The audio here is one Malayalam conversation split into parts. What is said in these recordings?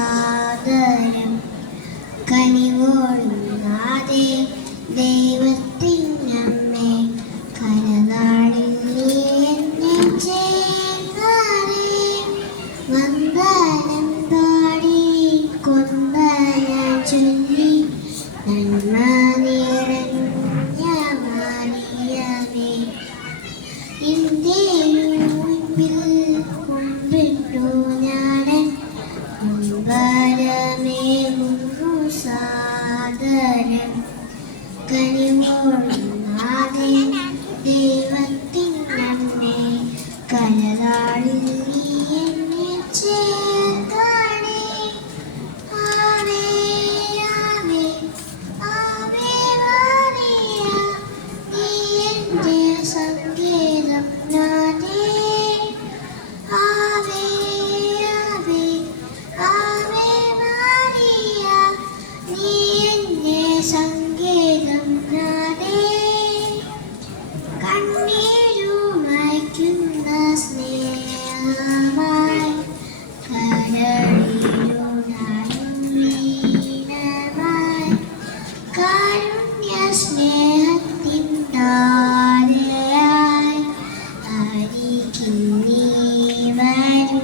സാദരം കനിവോടുന്നാതെ ദൈവത്തിനമ്മേ കരനാളിൽ എന്നെ ചേർന്നാരേ വന്ദനം പാടി കൊമ്പന ചൊല്ലി നന്മ നിറഞ്ഞ മറിയമേ ഇന്ത്യയിൽ മുൻപിൽ കുമ്പിട്ടു ഞാനൻ മുൻപരമേകുന്നു സാദരം കനിവോടുന്നാതെ ദൈവത്തിനമ്മേ കരനാളിൽ നീ എന്നെ ചേർക്കണേ. ആവേ ആവേ ആവേ മറിയ നീ എൻ്റെ സങ്കേതം നാഥേ. ആവേ ആവേ ആവേ മറിയ നീ എൻ്റെ സങ്കേതം നാഥേ. കണ്ണീരുമയ്ക്കുന്ന സ്നേഹമായി കരളിലുണരും വീണമായി കാരുണ്യ സ്നേഹത്തിൻ താരയായി അരികിൽ നീ വരൂ.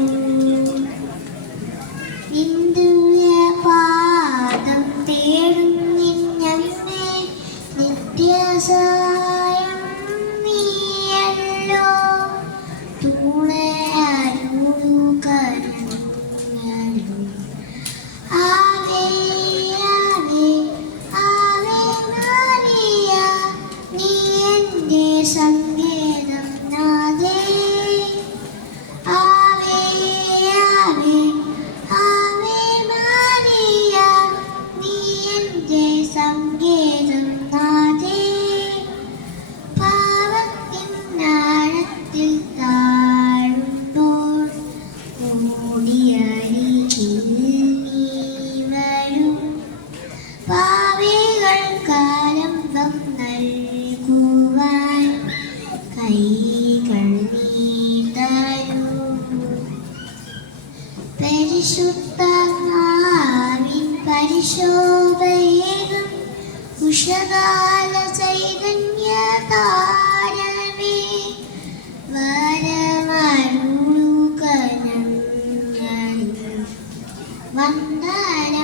പാദം തേടും നിന്നമ്മേ നിത്യസഹായം നീയല്ലോ. തുണയാരുളു കരങ്ങളും ആവേ ആവേ ആവേ മറിയ നീ എൻ്റെ സങ്കേതം നാഥേ. ആവേ ആവേ ആവേ മറിയ നീ എൻ്റെ സങ്കേതം നാഥേ. പാവത്തിൻ ആഴത്തിൽ താഴുമ്പോൾ ഓടിയരികിൽ നീ വരൂ. പാപികൾക്കാലംബം നൽകുവാൻ കൈകൾ നീ തരൂ. പരിശുദ്ധാത്മാവിൻ പരിശോഭയേകും ഉഷകാല ചൈതന്യതാരമേ വരമരുളുക ഞങ്ങളിൽ. വന്ദനം